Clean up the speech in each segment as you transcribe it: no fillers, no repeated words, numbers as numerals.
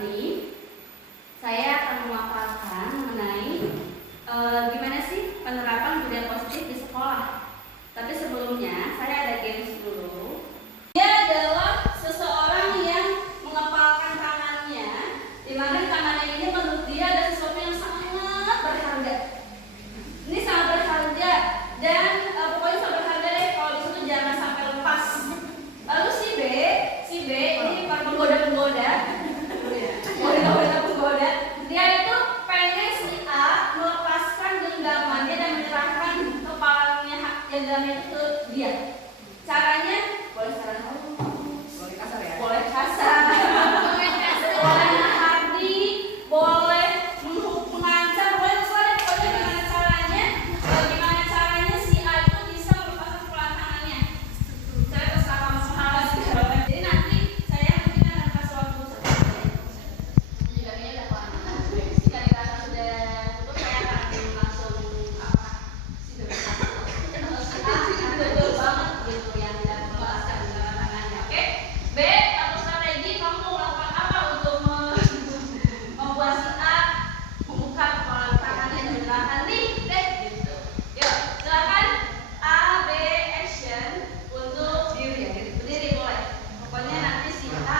ini saya akan memaparkan mengenai gimana sih penerapan budaya positif di sekolah. Tapi sebelumnya saya ada games dulu. Dia adalah seseorang yang mengepalkan tangannya, di mana tangannya ini menurut dia ada sesuatu yang sangat berharga. Ini sangat berharga dan pokoknya sangat berharga deh, kalau disitu jangan sampai lepas. Lalu si B ini para penggoda-penggoda, dia itu pengen si A melepaskan genggamannya dan menyerahkan kepalanya genggamannya itu ke dia. Caranya boleh secara halus, boleh kasar ya, boleh kasar, boleh nahadi, boleh mengancam, boleh terserah. Pokoknya gimana caranya si A itu bisa melepaskan kepala tangannya. Saya terserah kamu semua. Jadi nanti saya mungkin akan kasih waktu juga kayaknya udah kelamaan. Jika dirasa sudah cukup, saya akan langsung betul banget gitu yang tidak melepaskan genggaman tangannya. Oke? B, satu strategi kamu mau melakukan apa untuk membuat si A membuka kepala tangannya dan menyerahkan nih deh gitu. Yuk, silakan A, B, action untuk berdiri boleh. Pokoknya nanti si A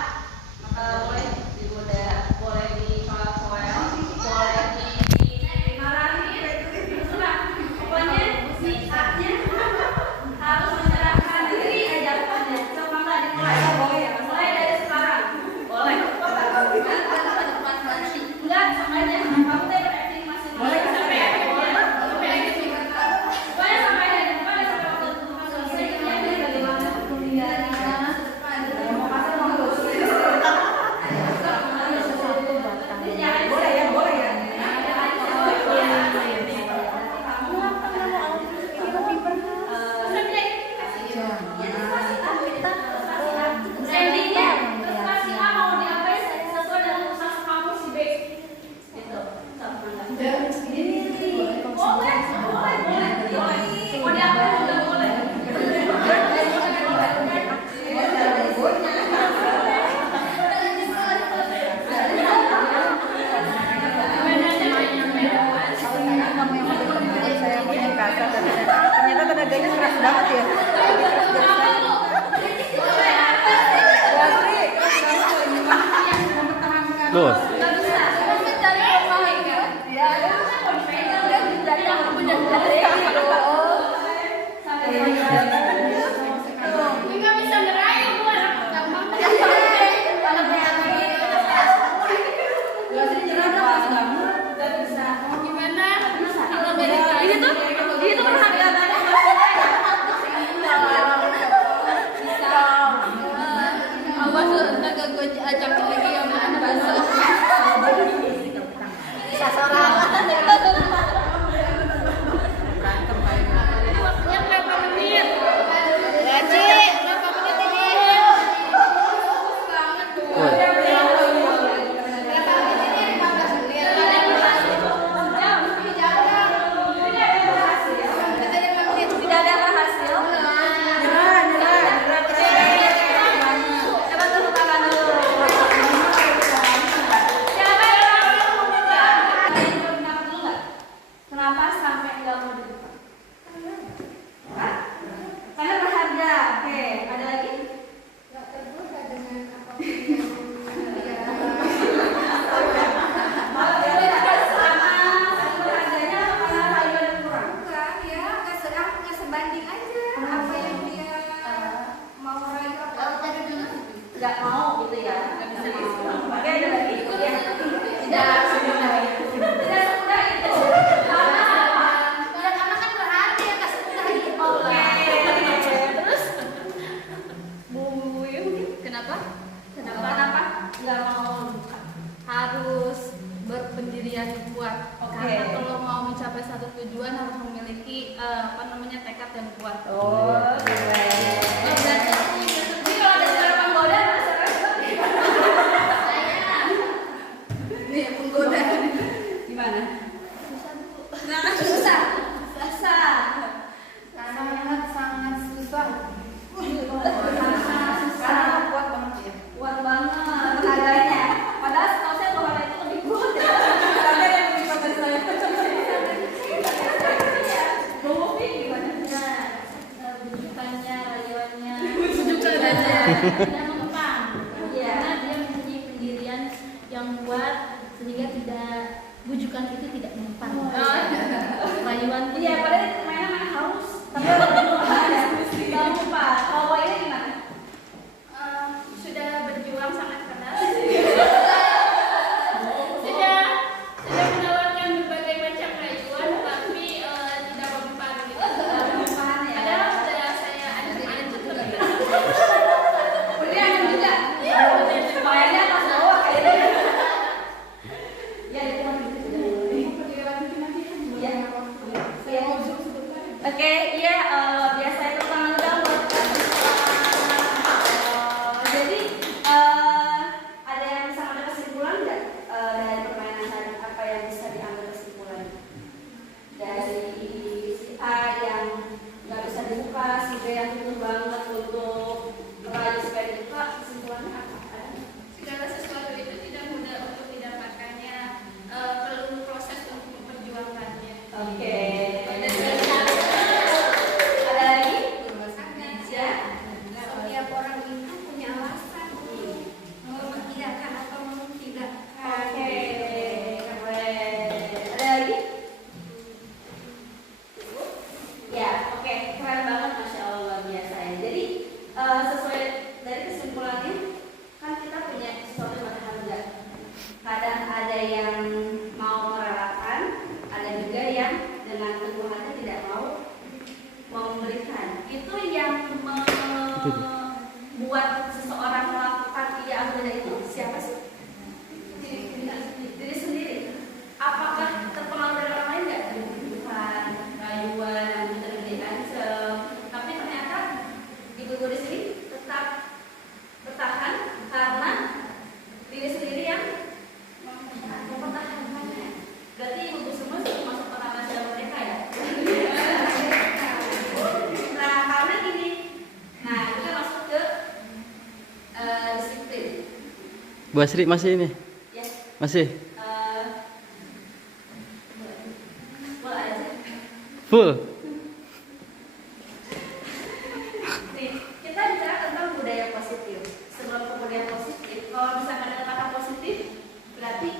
boleh digoda, boleh dicoel-coel, boleh dimarahin, terserah. Pokoknya si A-nya harus menyerahkan diri aja pokoknya. Coba nggak dimulai? Boleh ya? Mulai dari sekarang. Boleh. Enggak, sama aja. Kamu teh berakting masing-masing. Boleh sampai akhir. Pokoknya sampai akhir. Pokoknya sampai waktu itu selesai. Ini bagaimana kemudian mau pasang mau terus. Boleh ya, boleh ya. Endingnya terus si A mau diapain sesuai dengan usaha kamu si B gitu. Boleh mau diapain juga boleh. Ternyata tenaganya keras banget ya. Terus Nggak bisa. Kamu mencari pemain kan? Ya. Mau dipegang dan dari aku punya dari nggak bisa ngerayu buat gampang. Gimana? Kalau beda ini tuh berharga banget. Awas lu nggak gue ajak lagi yang mana bakso. Waktunya berapa menit? Ya Ci, berapa menit ini? Banget tuh. Tidak ada berhasil. Coba tepuk tangan dulu. Siapa yang kenapa sampai nggak mau dibuka? Hah? Karena berharga. Oke, ada lagi? Nggak terbuka dengan apapun yang Malah dari sama berharganya karena harga yang kurang. bukan ya, nggak sebanding aja apa yang dia mau rayu apa Nggak mau gitu ya. Nggak bisa diskon. Oke, ada lagi? Ya. Tidak semudah itu. ya karena kan berarti ya nggak semudah itu. Oke. Terus Bu Yun, kenapa? Kenapa nggak mau buka? Harus berpendirian kuat. Oke. Karena kalau mau mencapai satu tujuan harus memiliki tekad yang kuat. Oh, berarti ini kalau ada cara penggoda, Nih penggoda. gimana? Susah dulu. Nah, susah. Sangat susah. Sangat susah. Kuat banget tenaganya. Padahal tidak mengempang. Iya. Karena dia mempunyai pendirian yang kuat sehingga tidak bujukan itu tidak mengempang. Rayuan Iya, padahal mainnya main haus. Tapi nggak lupa. Kalau ini gimana? Sudah berjuang sangat keras. sudah menawarkan berbagai macam rayuan tapi tidak mempan gitu. Paham ya? Padahal sudah saya anjut lebih keras. Udah ada juga. Mainnya atas bawah kayaknya. Ya, itu mah gitu. Ya. Ya. Oke, iya biasa itu tangan dulu buat jadi ada yang bisa ada kesimpulan nggak dari permainan tadi, apa yang bisa diambil kesimpulan dari si A yang nggak bisa dibuka, si B yang butuh banget untuk meraih supaya dibuka, kesimpulannya apa? Ada nggak? Segala sesuatu itu tidak mudah untuk didapatkannya, perlu proses untuk memperjuangkannya. Oke. Ada lagi? Ya. Setiap orang itu punya alasan mengiyakan atau mentidakkan. Oke, keren. Ada lagi? Ya, oke, keren banget, masya Allah, luar biasa ya. Jadi sesuai dari kesimpulannya, kan kita punya sesuatu yang berharga. Kadang ada yang mau merelakan, ada juga yang dengan teguh hati tidak mau memberikan. Itu yang membuat seseorang melakukan ambil itu siapa sih? Diri sendiri. Apakah terpengaruh dari orang lain nggak? Bukan rayuan yang terjadi ancam, tapi ternyata ibu-ibu di sini tetap bertahan karena diri sendiri yang mempertahankannya. Berarti ibu-ibu semua masuk pertama sudah merdeka ya? Nah, karena gini, nah kita masuk ke disiplin. Bu Asri masih ini? Ya, Masih? boleh aja. Full? Nih, kita bicara tentang budaya positif. Sebelum ke budaya positif, kalau misalkan ada kata positif, berarti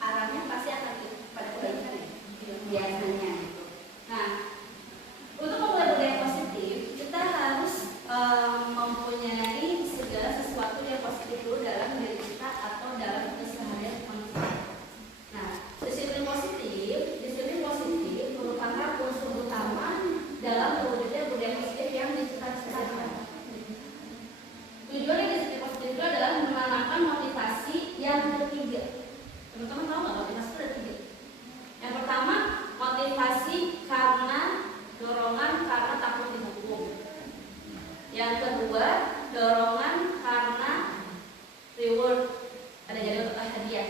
arahnya pasti akan pada kebaikan ya, biasanya. Nah, untuk memulai budaya positif, kita harus mempunyai segala sesuatu yang positif dulu dalam diri kita atau dalam keseharian manusia. Nah, disiplin positif merupakan unsur utama dalam terwujudnya budaya positif yang dicita-citakan. Tujuan dari disiplin positif itu adalah menanamkan motivasi yang ketiga. Teman-teman tahu nggak motivasi itu ada tiga? Yang pertama, motivasi karena dorongan karena takut dihukum. Yang kedua, dorongan karena reward, ada jadi hadiah.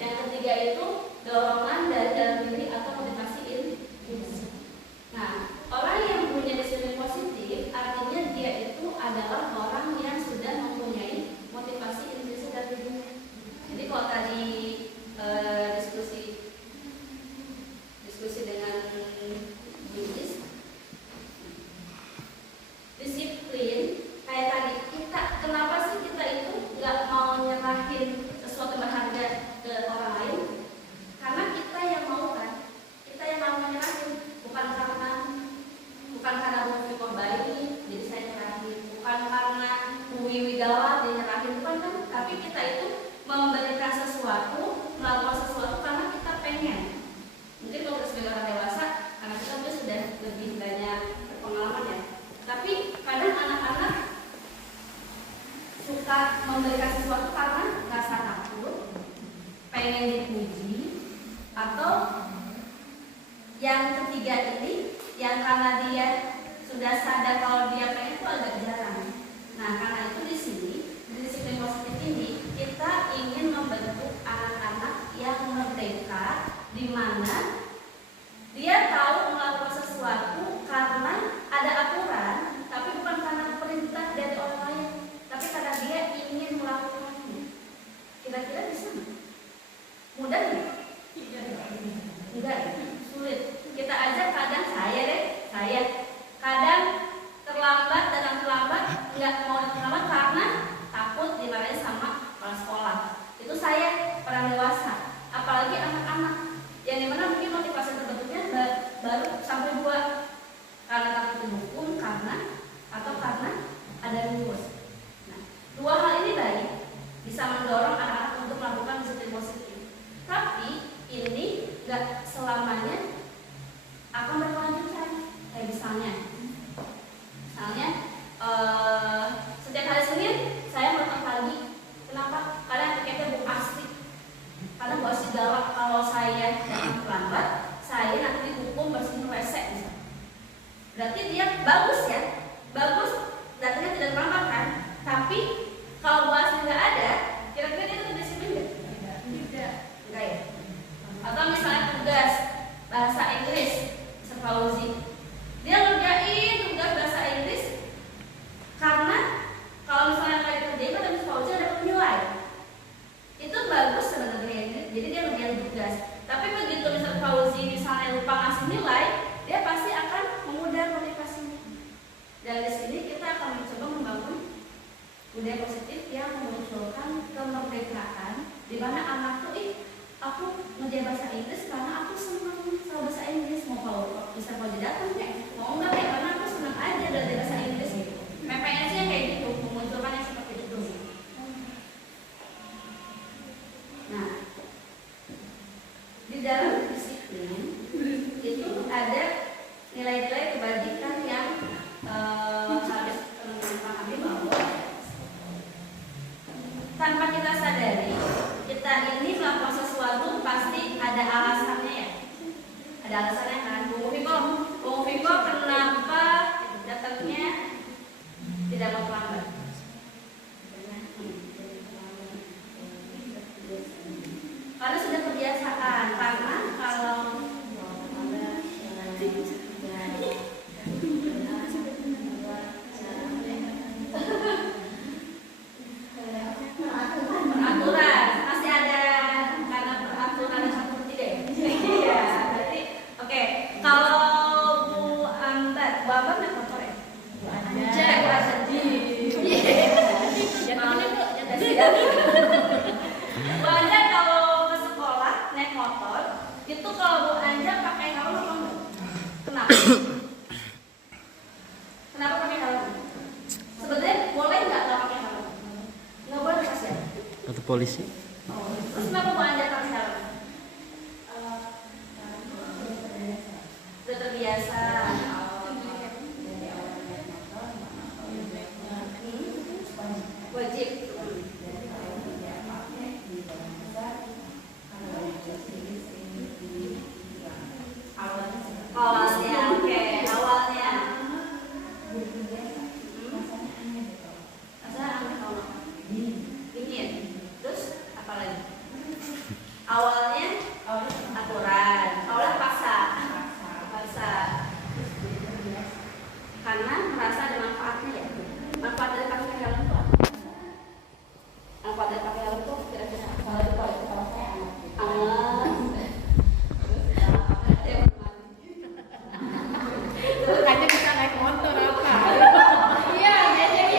Yang ketiga itu dorongan dari dalam diri atau motivasi intrinsik. Nah, orang yang punya disiplin positif artinya dia itu adalah orang yang sudah mempunyai motivasi intrinsik dari dirinya. Jadi kalau tadi diskusi dengan Yudis, disiplin kayak tadi, kita kenapa sih kita itu nggak mau nyerahin sesuatu berharga ke orang lain? Karena kita yang mau kan, kita yang mau nyerahin, bukan karena Bu Fiko baik jadi saya nyerahin, bukan karena Bu Wiwi gawat dia nyerahin, bukan kan? Tapi kita itu memberikan sesuatu, melakukan sesuatu karena kita pengen. Mungkin kalau kita sebagai orang dewasa, karena kita sudah lebih banyak pengalaman ya. Tapi kadang anak-anak suka memberikan sesuatu karena rasa takut, pengen dipuji, atau yang ketiga ini, yang karena dia sudah sadar kalau dia pengen itu agak jarang. Nah, karena itu di sini di disiplin positif ini kita ingin membentuk anak-anak yang merdeka, di mana dia tahu melakukan sesuatu karena ada aturan, tapi bukan karena perintah dari orang lain, tapi karena dia ingin melakukannya. Kira-kira bisa nggak? Mudah nggak? Enggak, sulit. Kita aja kadang saya kadang terlambat, datang terlambat, nggak apalagi anak-anak yang dimana mungkin motivasi terbentuknya baru sampai 2, karena takut dihukum, karena ada rumus. Nah, 2 hal ini baik, bisa mendorong anak-anak untuk melakukan disiplin positif. Tapi ini nggak selamanya akan berkelanjutan. Kayak misalnya setiap hari Senin saya berangkat pagi. Kenapa? Karena tiketnya Bu Asti. Karena Bu Asti galak kalau saya datang terlambat, saya nanti dihukum bersihin WC misalnya. Berarti dia bagus ya, bagus datangnya tidak terlambat kan? Tapi kalau Bu Asti nggak ada, kira-kira dia tetap disiplin nggak? Tidak, enggak ya. Atau misalnya tugas bahasa Inggris, Mr. Fauzi, dia ngerjain tugas bahasa Inggris karena kalau misalnya nggak dikerjain kan Mr. Fauzi ada penilai. Itu bagus sebenarnya, jadi dia ngerjain tugas. Tapi begitu Mr. Fauzi misalnya lupa ngasih nilai, dia pasti akan memudar motivasinya. Dan di sini kita akan mencoba membangun budaya positif yang memunculkan kemerdekaan, di mana anak tuh aku ngerjain bahasa Inggris karena aku senang sama bahasa Inggris. Mau kalau bisa Fauzi datang kayak mau nggak kayak karena aku senang aja belajar bahasa Inggris gitu. PPS nya kayak gitu, memunculkan yang seperti itu. Nah, di dalam disiplin itu ada nilai-nilai kebajikan yang harus teman-teman pahami bahwa tanpa kita sadari kita ini melakukan sesuatu pasti ada alasannya ya. Ada alasannya kan. Bung Viko kenapa datangnya tidak mau terlambat? Karena sudah kebiasaan. Karena kalau peraturan masih ada, karena peraturan 1/3 ya. Iya, berarti oke. Kalau Bu Ambar naik motor ya? Bu Anja kalau ke sekolah naik motor, itu kalau Bu Anja pakai helm apa enggak? Kenapa? Kenapa pakai helm? Sebenarnya boleh nggak kalau pakai helm? Nggak boleh kasihan. Atau polisi? Terus kenapa Bu Anja pakai helm? Sudah terbiasa. Wajib. Awalnya, oke, awalnya. Masa aneh kalau dingin. Terus apa lagi? Awalnya aturan, awalnya paksa. Karena merasa ada manfaatnya ya. Manfaat dari pakai helm itu apa? Manfaat dari pakai helm itu kira-kira kalau itu kalau saya aman. Makanya bisa naik motor apa? Iya, jadi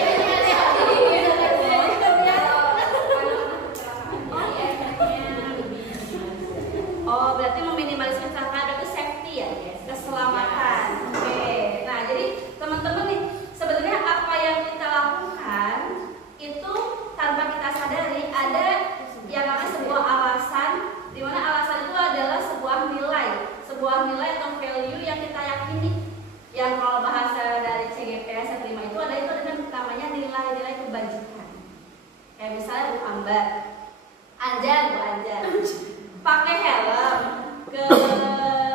oh, berarti meminimalisir kecelakaan itu safety ya, keselamatan. Oke. Nah, jadi teman-teman nih, sebenarnya apa yang kita lakukan itu tanpa kita sadari ada yang namanya sebuah alasan, di mana alasan itu adalah sebuah nilai atau value yang kita yakini. Yang kalau bahasa dari CGPS 5 itu ada namanya nilai-nilai kebajikan. Kayak misalnya Bu Ambar, Bu Anja, pakai helm ke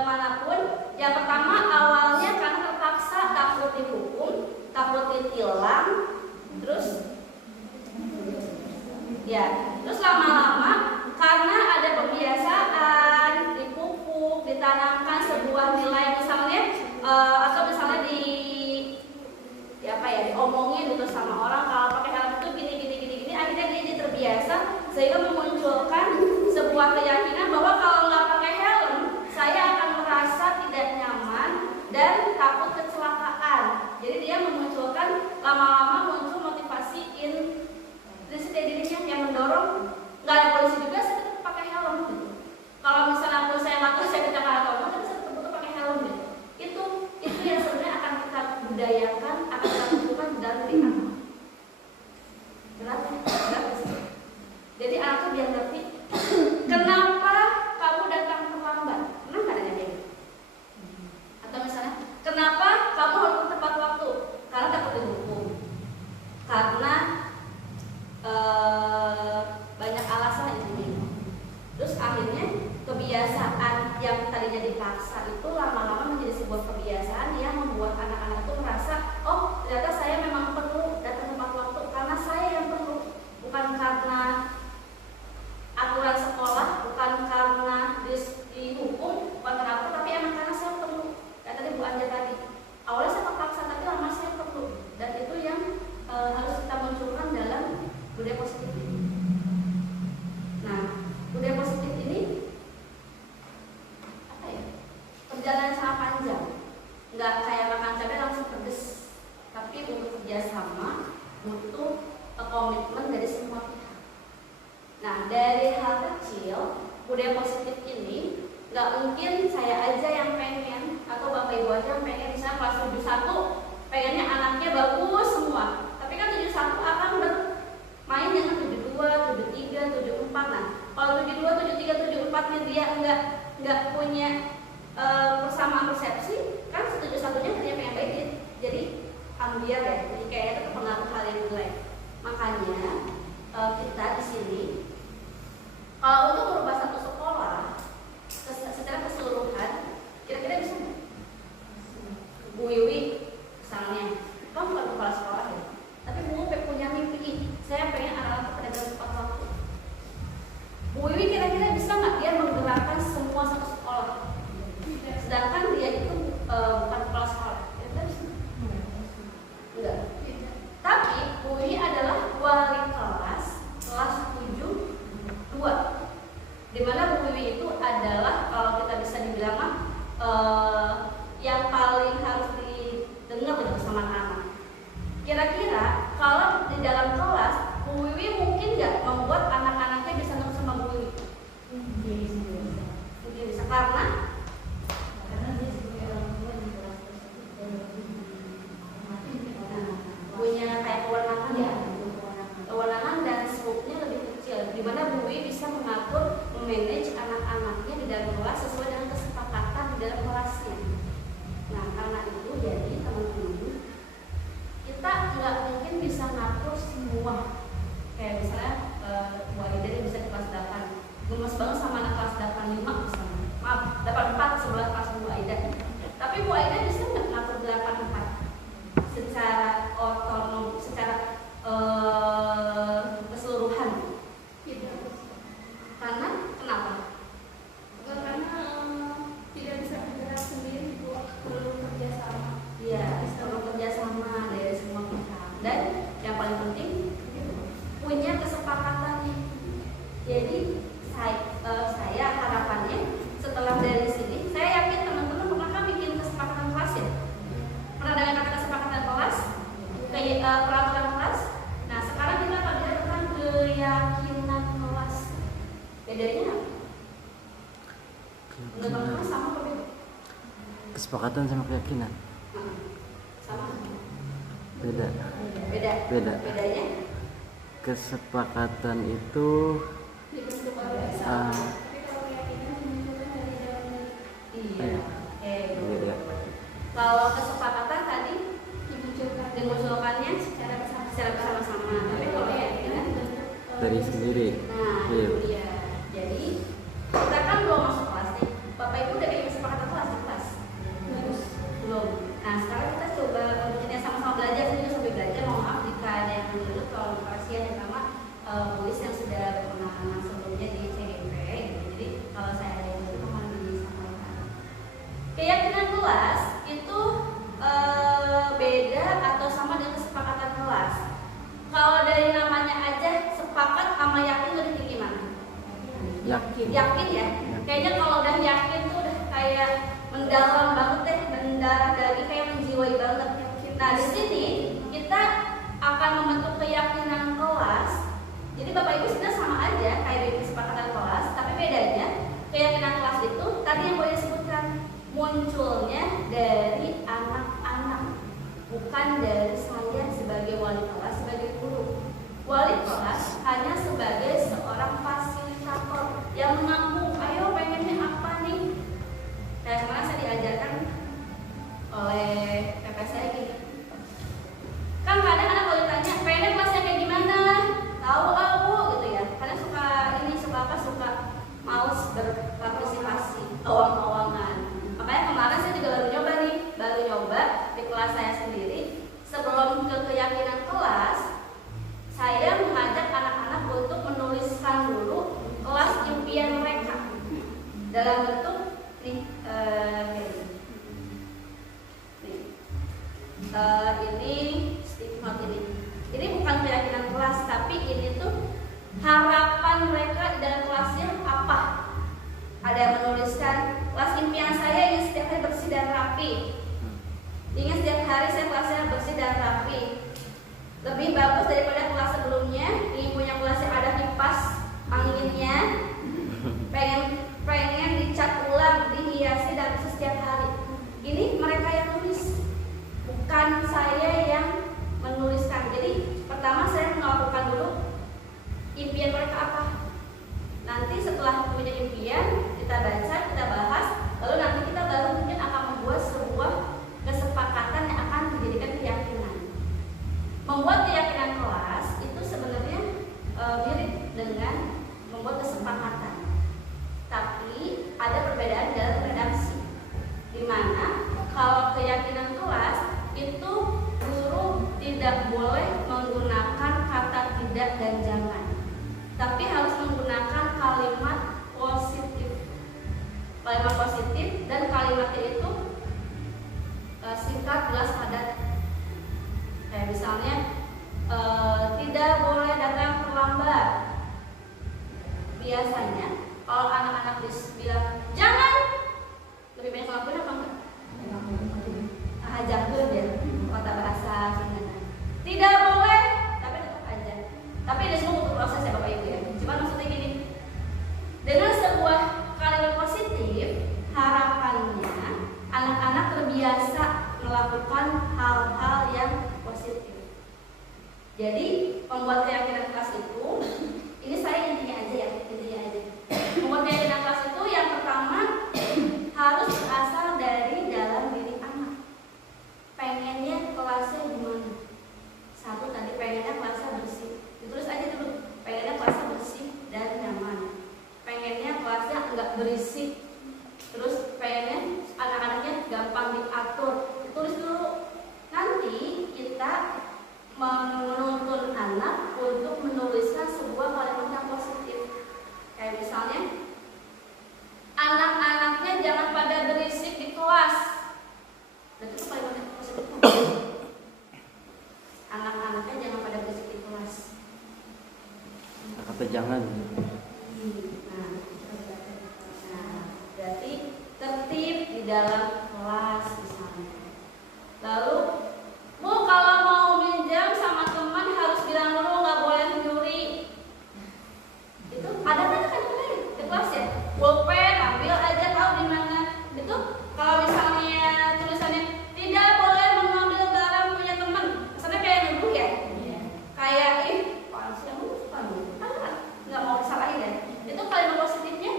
manapun. Yang pertama awalnya karena terpaksa, takut dihukum, takut ditilang, terus lama-lama karena ada pembiasaan, dipupuk, ditanamkan sebuah nilai misalnya atau misalnya diomongin gitu sama orang kalau pakai helm itu gini, akhirnya dia jadi terbiasa sehingga memunculkan sebuah keyakinan bahwa kalau nggak pakai helm saya akan merasa tidak nyaman dan takut kecelakaan. Jadi dia memunculkan, lama-lama muncul motivasi intrinsik dirinya yang mendorong nggak ada polisi juga saya tetap pakai helm gitu. yang ngerti? Kenapa kamu datang terlambat? Pernah nggak nanya dia? Atau misalnya, kenapa kamu harus tepat waktu? Karena takut dihukum. Karena banyak alasan ini. Terus akhirnya kebiasaan yang tadinya dipaksa itu lama-lama menjadi sebuah kebiasaan yang membuat anak-anak itu merasa, oh ternyata saya memang perlu datang tepat waktu karena saya yang perlu, bukan karena aturan sekolah, bukan karena dihukum, bukan karena apa, tapi emang karena saya perlu. Dan tadi Bu Anja tadi, awalnya saya terpaksa tapi lama saya perlu, dan itu yang harus kita munculkan dalam budaya positif ini. Nah, budaya positif ini apa ya? Perjalanan sangat panjang, nggak kayak makan cabai langsung pedes, tapi butuh kerjasama, butuh komitmen dari semua pihak. Nah, dari hal kecil, budaya positif ini nggak mungkin saya aja yang pengen atau bapak ibu aja yang pengen. Misalnya kelas 71 pengennya anaknya bagus semua, tapi kan 71 akan bermain dengan 72, 73, 74. Nah, kalau 72, 73, 74-nya dia nggak punya persamaan persepsi, kan 71-nya punya pengen baik. Jadi ambil ya, jadi kayaknya itu terpengaruh hal yang jelek. Makanya kita di sini kalau untuk merubah satu sekolah secara keseluruhan, kira-kira bisa nggak? Bu Wiwi misalnya, kamu bukan kepala sekolah ya, tapi Bu Wiwi punya mimpi, saya pengen anak-anak pada dalam tepat waktu. Bu Wiwi kira-kira bisa nggak dia menggerakkan semua satu sekolah? Sedangkan dia itu bukan kepala sekolah, kira-kira bisa? Enggak. Tapi Bu Wiwi adalah wali kelas 7-2, di mana Bu Wiwi itu adalah, kalau kita bisa dibilang yang paling harus didengar bersama anak-anak. Kira-kira kalau di dalam kelas Bu Wiwi mungkin nggak membuat anak-anaknya bisa nurut sama Bu Wiwi? Mungkin bisa, karena dia sebagai orang tua di kelas tersebut punya kayak kewenangan ya, kewenangan dan scope-nya lebih kecil, di mana Bu Wiwi bisa mengatur, memanage anak-anaknya di dalam kelas sesuai dengan kesepakatan di dalam kelasnya. Nah, karena itu jadi teman-teman, kita nggak mungkin bisa ngatur semua. Kayak misalnya Bu Aida dia bisa di kelas 8, gemes banget sama anak kelas 85 misalnya, maaf 84 sebelah kelas Bu Aida. Tapi Bu Aida bisa nggak ngatur 84 secara otonom, secara keseluruhan? Karena kenapa? Karena tidak bisa bergerak sendiri, Bu, perlu kerjasama. Iya, perlu kerjasama dari semua pihak, dan yang paling penting punya kesepakatan. Jadi saya harapannya setelah dari sini, saya yakin teman-teman pernah kan bikin kesepakatan kelas ya? Pernah dengar kata kesepakatan kelas? Kayak peraturan kelas? Nah, sekarang kita akan bicara tentang keyakinan kelas. Bedanya apa? Enggak tahu sama apa beda? Kesepakatan sama keyakinan. Sama. Beda. Beda. Bedanya? Kesepakatan itu Dibentuk oleh ah, tapi kalau keyakinan dimunculkan dari dalam diri. Iya. beda. Kalau kesepakatan tadi dimunculkannya secara bersama-sama. Tapi kalau keyakinan Dari sendiri. nah, Iya. itu dia. Jadi kita kan belum masuk kelas nih. Bapak Ibu udah bikin kesepakatan kelas di kelas? Belum. Nah, sekarang kita coba bikinnya sama-sama belajar sih, sambil belajar. Mohon maaf jika ada yang menurut, kalau kasihan yang sama Buis yang sudah berpengalaman sebelumnya di CGP gitu. Jadi kalau saya ada yang menurut, mohon disampaikan. Keyakinan kelas itu beda atau sama dengan kesepakatan kelas. Kalau dari namanya aja sepakat sama yakin lebih tinggi mana? Yakin. Yakin ya. Kayaknya kalau udah yakin tuh udah kayak mendalam banget deh, mendarah daging, kayak menjiwai banget. Nah, di sini kita akan membentuk keyakinan kelas. Jadi Bapak Ibu sebenarnya sama aja kayak di kesepakatan kelas, tapi bedanya keyakinan kelas itu tadi yang boleh disebutkan munculnya dari anak-anak, bukan dari saya sebagai wali kelas, sebagai guru. Wali kelas hanya sebagai seorang fasilitator. dalam bentuk nih kayak gini. Nih. Ini stick note ini. Ini bukan keyakinan kelas, tapi ini tuh harapan mereka di dalam kelasnya apa. Ada yang menuliskan, kelas impian saya ingin setiap hari bersih dan rapi. Ingin setiap hari saya kelasnya bersih dan rapi. Lebih bagus daripada kelas sebelumnya. Ingin punya kelas yang ada kipas anginnya. Pengen dicat ulang, dihiasi dan bersih setiap hari. Ini mereka yang tulis, bukan saya yang menuliskan. Jadi pertama saya melakukan dulu impian mereka apa. Nanti setelah punya impian, kita baca, kita bahas, lalu nanti kita baru mungkin akan membuat sebuah kesepakatan yang akan dijadikan keyakinan. Membuat keyakinan kelas itu sebenarnya mirip dengan membuat kesepakatan, tapi ada perbedaan dalam redaksi. Dimana kalau keyakinan kelas itu guru tidak boleh menggunakan kata tidak dan jangan, tapi harus menggunakan kalimat positif. Kalimat positif dan kalimatnya itu singkat, jelas, padat. Kayak misalnya tidak boleh datang terlambat. Biasanya kalau anak-anak bilang jangan, lebih banyak ngelakuin apa enggak? Ajak dulu dia, kata bahasa Sunda. Tidak boleh, tapi tetap aja. Tapi ini semua butuh proses ya Bapak Ibu ya. Cuma maksudnya gini, dengan sebuah kalimat positif, harapannya anak-anak terbiasa melakukan hal-hal yang positif. Jadi membuat keyakinan kelas itu, ini saya intinya aja ya, intinya aja. Membuat keyakinan kelas itu yang pertama harus berasal dari dalam diri anak. Pengennya kelasnya gimana? Satu tadi pengennya kelasnya bersih. Ditulis aja dulu. Pengennya kelasnya bersih dan nyaman. Pengennya kelasnya enggak berisik. Terus pengennya anak-anaknya gampang diatur. Ditulis dulu. Nanti kita menuntun anak untuk menuliskan sebuah kalimat yang positif. Kayak misalnya, anak-anaknya jangan pada berisik di kelas. Berarti itu kalimat yang positif. Anak-anaknya jangan pada berisik di kelas. Kata jangan. Nah, berarti tertib di dalam kelas misalnya. Lalu, Bu, kalau mau minjam sama teman harus bilang dulu, nggak boleh nyuri. Itu ada kan di kelas ya? Pulpen ambil aja, tahu di mana. Itu kalau misalnya tulisannya tidak boleh mengambil garam punya teman, kesannya kayak nuduh ya? Kayak apaan sih yang suka nuduh? Kan nggak mau disalahin ya? Itu kalimat positifnya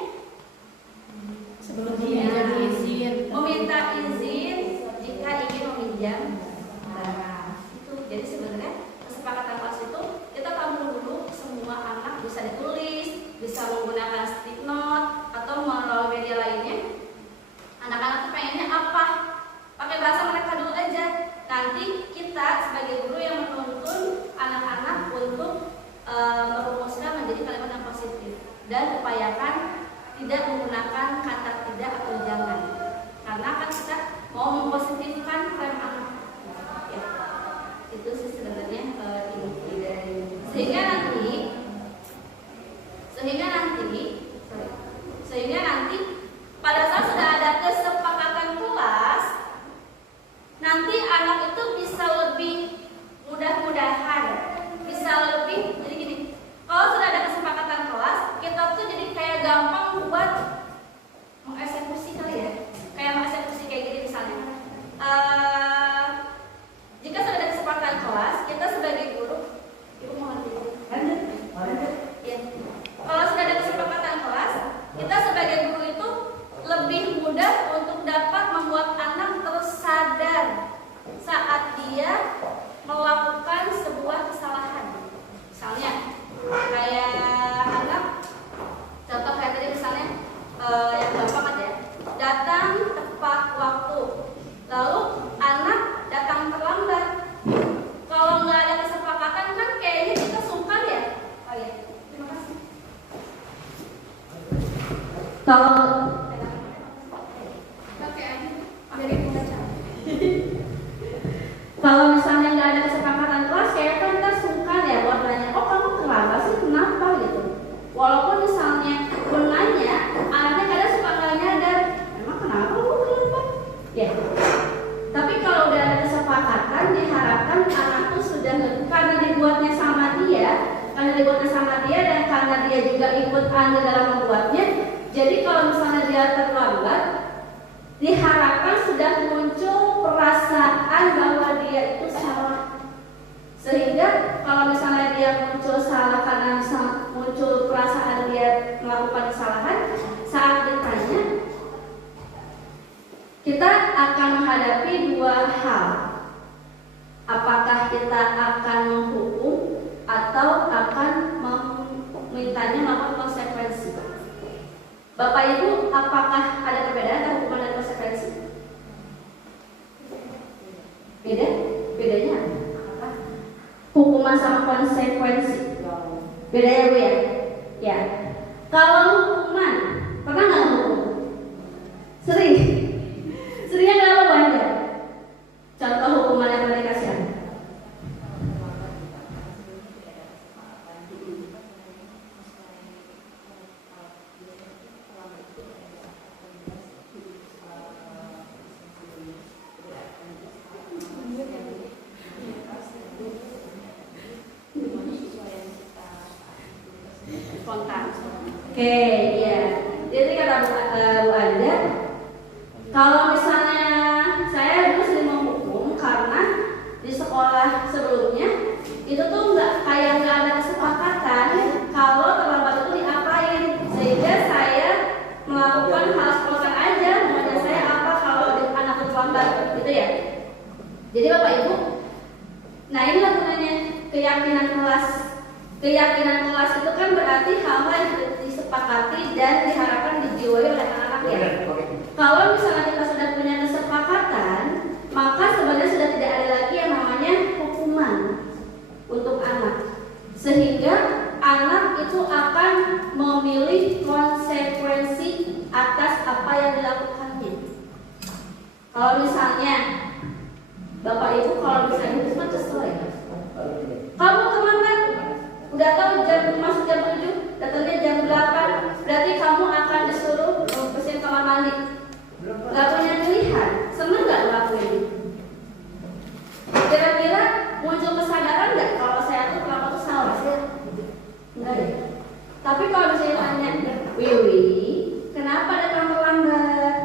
Sebelum dia izin, meminta izin jika ingin meminjam barang. Itu jadi sebenarnya kesepakatan kelas itu kita tampung dulu, semua anak bisa ditulis, bisa menggunakan stick note atau melalui media lainnya. Anak-anak tuh pengennya apa? Pakai bahasa mereka dulu aja. Nanti kita sebagai guru yang menuntun anak-anak untuk merumuskan menjadi kalimat yang positif dan upayakan tidak menggunakan kata tidak atau jangan, karena kan kita mau mempositifkan frame anak ya. Itu sih sebenarnya inti dari sehingga nanti pada saat sudah ada kesepakatan kelas, nanti anak itu bisa lebih mudah-mudahan bisa lebih. Jadi gini, kalau sudah ada kesepakatan kelas, kita tuh jadi kayak gampang buat mengeksekusi kali ya. Kayak mengeksekusi kayak gini misalnya. Jika sudah ada kesepakatan kelas, kita sebagai guru, ibu mau lanjut. Ya. Kalau sudah ada kesepakatan kelas, kita sebagai guru itu lebih mudah untuk dapat membuat anak tersadar saat dia melakukan sebuah kesalahan. Misalnya, kayak anak, contoh kayak tadi misalnya yang gampang aja, datang tepat waktu, lalu anak datang terlambat. Kalau nggak ada kesepakatan kan kayaknya kita sungkan ya. Oh ya, terima kasih. Kalau Kalau misalnya nggak ada kesepakatan kelas, kayak kan kita sungkan ya buat nanya, oh kamu terlambat sih, kenapa gitu. Walaupun misalnya pun nanya, anaknya kadang suka nggak nyadar, emang kenapa kamu terlambat? Ya. Tapi kalau udah ada kesepakatan, diharapkan anak tuh sudah karena dibuatnya sama dia, dan karena dia juga ikut andil dalam membuatnya. Jadi kalau misalnya dia terlambat, diharapkan sudah muncul perasaan bahwa dia itu salah. Sehingga kalau misalnya dia muncul salah karena muncul perasaan dia melakukan kesalahan, saat ditanya, kita akan menghadapi dua hal. Apakah kita akan menghukum atau akan memintanya melakukan konsekuensi. Bapak Ibu, apakah ada perbedaan antara hukuman dan konsekuensi? Beda? Bedanya apa? Hukuman sama konsekuensi. Beda ya Bu ya? Ya. Kalau hukuman, pernah nggak hukum? Sering. Seringnya kenapa Bu Anda? Contoh hukuman yang pernah dikasih. Spontan. Oke, iya. Jadi kata Bu Anda, kalau misalnya saya dulu sering menghukum karena di sekolah sebelumnya itu tuh nggak ada kesepakatan kalau terlambat itu diapain, sehingga saya melakukan hal spontan aja, maunya saya apa kalau anak itu terlambat gitu ya. Jadi Bapak Ibu, nah inilah gunanya keyakinan kelas. Keyakinan kelas itu kan berarti hal-hal yang disepakati dan diharapkan dijiwai oleh anak-anak ya. Kalau misalnya kita sudah punya kesepakatan, maka sebenarnya sudah tidak ada lagi yang namanya hukuman untuk anak. Sehingga anak itu akan memilih konsekuensi atas apa yang dilakukannya. Kalau misalnya Bapak Ibu kalau misalnya itu cuma kesel ya. Kamu kemana? Udah tahu masuk jam 7, datangnya jam 8, berarti kamu akan disuruh bersihin kamar mandi. Gak punya pilihan, seneng gak ngelakuin? Kira-kira muncul kesadaran gak kalau saya tuh kenapa tuh salah? Enggak deh. Tapi kalau misalnya tanya, Wiwi, kenapa datang terlambat?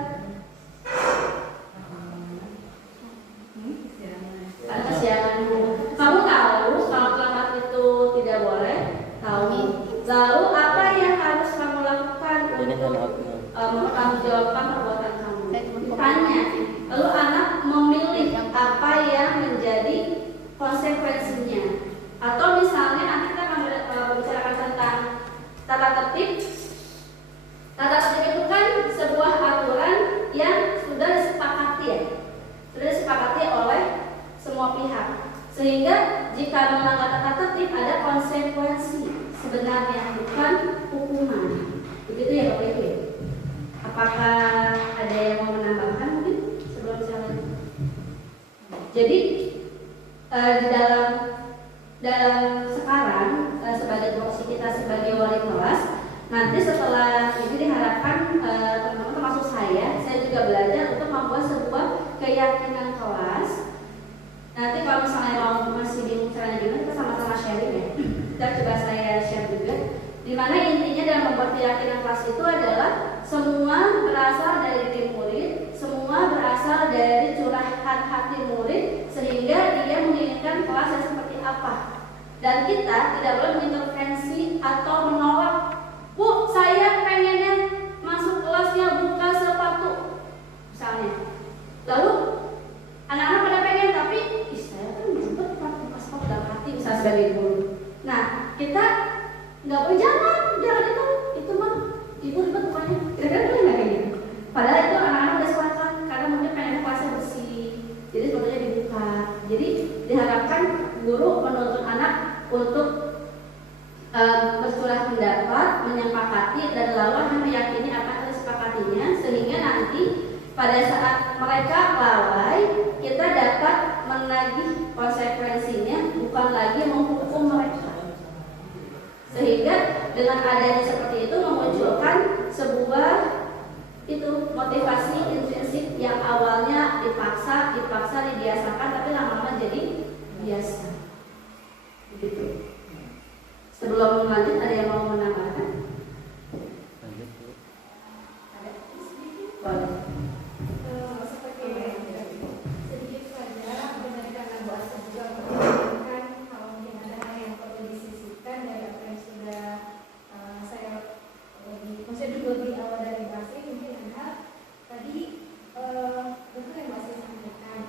Ada kesiangan. Kamu tahu kalau terlambat itu tidak boleh? Tahu. Lalu apa yang harus kamu lakukan untuk mempertanggungjawabkan perbuatan kamu? Tanya. Lalu anak memilih apa yang menjadi konsekuensinya. Atau misalnya nanti kita akan membicarakan tentang tata tertib. Tata tertib itu kan sebuah aturan yang sudah disepakati ya. Sudah disepakati oleh semua pihak. Sehingga jika melanggar tata tertib ada konsekuensi sebenarnya, bukan hukuman. Begitu ya Bapak Ibu. Apakah ada yang mau menambahkan mungkin sebelum saya lanjut? Jadi di dalam sekarang sebagai posisi kita sebagai wali kelas, nanti setelah ini diharapkan teman-teman termasuk saya juga belajar untuk membuat sebuah keyakinan kelas. Nanti kalau misalnya mau masih bingung caranya gimana, kita sama-sama sharing ya. Kita coba saya share juga. Dimana intinya dalam membuat keyakinan kelas itu adalah semua berasal dari diri murid, semua berasal dari curahan hati murid, sehingga dia menginginkan kelas yang seperti apa. Dan kita tidak boleh mengintervensi atau menolak. Bu, saya pengennya masuk kelasnya buka sepatu, misalnya. Lalu anak-anak pada pengen, tapi saya kan jemput buka sepatu dalam hati, misalnya sebagai guru. Nah, kita nggak boleh jangan itu mah ibu ribet bukannya. Kira-kira boleh nggak kayak gitu? Padahal itu anak-anak udah sepakat karena mungkin pengen kelasnya bersih, jadi sepatunya dibuka. Jadi diharapkan guru menuntut anak untuk bersuara pendapat, menyepakati dan lawan meyakini apa yang disepakatinya, sehingga nanti pada saat mereka lalai kita dapat lagi konsekuensinya, bukan lagi menghukum mereka. Sehingga dengan adanya seperti itu memunculkan sebuah motivasi intrinsik yang awalnya dipaksa, dibiasakan, tapi lama-lama jadi biasa. Begitu. Sebelum lanjut, ada yang mau menambahkan? Lanjut Bu. Boleh. Seperti sedikit saja benar karena Bu Asa juga mengingatkan kalau mungkin ada hal yang perlu disisipkan dari apa yang sudah saya maksudnya lebih awal dari bahasa mungkin ada tadi betul yang bahasa sampaikan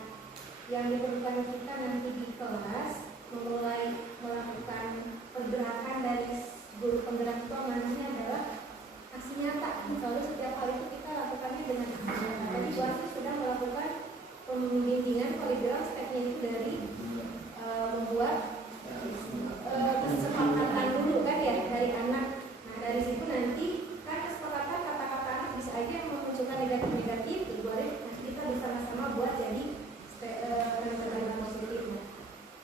yang diperlukan kita nanti di kelas memulai melakukan pergerakan dari guru penggerak itu amanahnya adalah aksi nyata. Selalu setiap hari itu kita lakukannya dengan aksi nyata. Tadi Bu Asri sudah melakukan pembimbingan kaligraf stepnya itu dari membuat kesepakatan dulu kan ya dari anak. Nah dari situ nanti kan kesepakatan kata-kata anak bisa aja yang memunculkan negatif-negatif itu boleh nanti kita bersama-sama buat jadi kata-kata positifnya.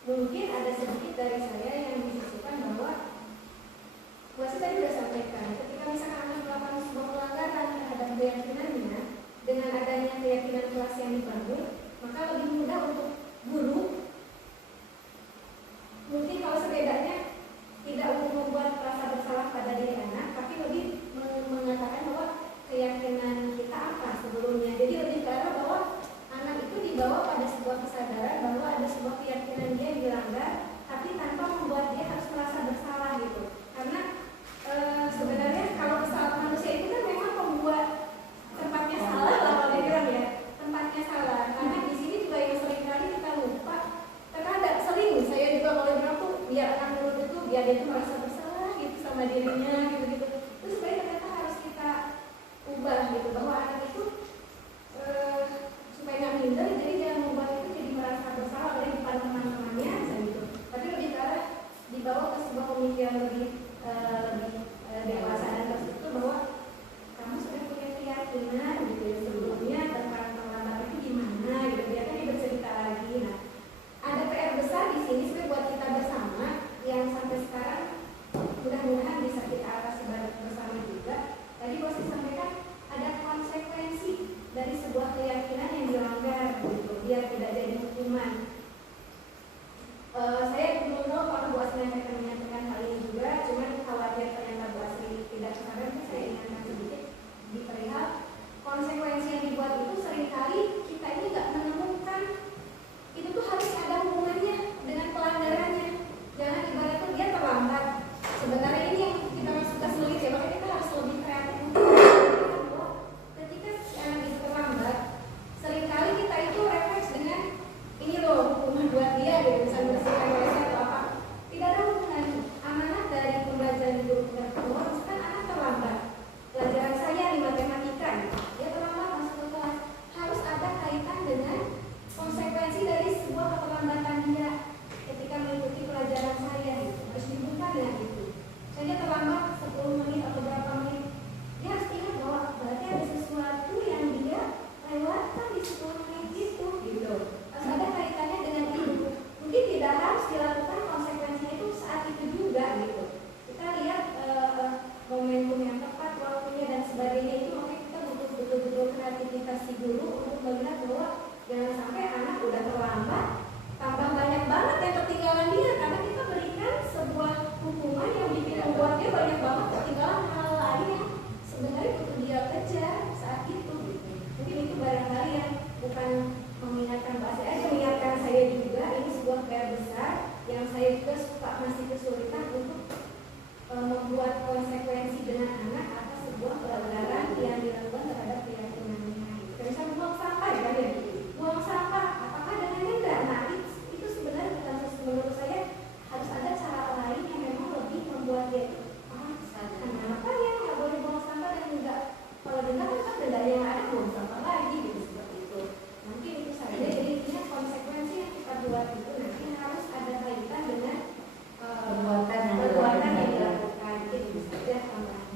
Mungkin ada sedikit dari saya yang disebutkan bahwa Bu Asri tadi sudah sampaikan ketika misalkan anak melakukan sebuah pelanggaran terhadap keyakinannya dengan adanya keyakinan kelas yang dibangun, maka lebih mudah untuk guru mungkin kalau setidaknya tidak untuk membuat rasa bersalah pada diri anak, tapi lebih mengatakan bahwa keyakinan kita apa sebelumnya. Jadi lebih ke arah bahwa anak itu dibawa pada sebuah kesadaran bahwa ada sebuah keyakinan dia yang dilanggar, tapi tanpa membuat dia harus merasa bersalah gitu. Karena sebenarnya kalau kesalahan manusia itu kan memang membuat tempatnya salah lah kalau dia bilang ya, tempatnya salah. Karena di sini juga yang sering kali kita lupa, terkadang sering saya juga kalau bilang tuh biar anak murid itu biar dia tuh merasa bersalah gitu sama dirinya gitu-gitu. Terus sebenarnya ternyata harus kita ubah gitu bahwa anak itu supaya nggak minder, jadi jangan membuat itu jadi merasa bersalah oleh depan teman-temannya gitu. Tapi lebih ke arah dibawa ke sebuah pemikiran lebih dewasa dan terstruktur bahwa kamu sudah punya keyakinan gitu ya sebelumnya tentang pengalaman itu gimana gitu. Dia kan dia bercerita lagi. Nah, ada PR besar di sini sebenarnya buat kita bersama yang sampai sekarang mudah-mudahan bisa kita atasi bersama juga. Tadi bos sampaikan ada konsekuensi dari sebuah keyakinan yang dilanggar gitu, biar tidak jadi hukuman. Saya belum tahu kalau Bu Asri akan menyampaikan hal ini juga, cuman khawatir ternyata Bu Asri tidak kesampaian, saya ingatkan sedikit di perihal konsekuensi yang dibuat itu seringkali kita ini nggak menemukan itu tuh harus ada hubungannya dengan pelanggarannya. Jangan ibarat tuh dia terlambat. Sebenarnya ini yang kita masuk ke sulit ya, makanya kita harus lebih kreatif. Ketika si anak itu terlambat, seringkali kita itu refleks dengan ini loh hukuman buat dia gitu, misalnya bersihkan WC atau apa. Tidak ada hubungan. Amanat dari pembelajaran guru penggerak keluar, misalkan anak terlambat. Pelajaran saya di matematika, dia terlambat masuk ke kelas, harus ada kaitan dengan konsekuensi dari sebuah keterlambatan dia ketika mengikuti pelajaran saya gitu. Harus dibuka dengan itu. Saya terlambat 10 menit atau berapa menit, dia harus ingat bahwa berarti ada sesuatu yang dia lewatkan di 10 menit itu gitu. Harus ada kaitannya dengan itu. Mungkin tidak harus dilakukan konsekuensinya itu saat itu juga gitu. Kita lihat momentum yang tepat, waktunya dan sebagainya itu, makanya kita butuh betul-betul kreativitas si guru untuk melihat bahwa jangan sampai anak udah terlambat tambah banyak banget yang ketinggalan dia, karena kita berikan sebuah hukuman yang bikin membuat dia banyak banget ketinggalan hal lain yang sebenarnya butuh dia kejar saat itu gitu. Mungkin itu barangkali yang bukan mengingatkan bahasa aja, mengingatkan saya juga ini sebuah PR besar yang saya juga suka masih kesulitan untuk membuat konsekuensi dengan anak atas sebuah pelanggaran yang dilakukan terhadap keyakinannya. Misalnya buang sampah ya, buang sampah, apakah dengan enggak? Nah itu sebenarnya bukan sesuatu, menurut saya harus ada cara lain yang memang lebih membuat dia itu kenapa ya nggak boleh buang sampah dan enggak, kalau denda kan denda yang ada buang sampah lagi gitu, seperti itu. Mungkin itu saja. Jadi intinya konsekuensi yang kita buat itu nanti harus ada kaitan dengan perbuatan yang dilakukan. Itu saja tambahan.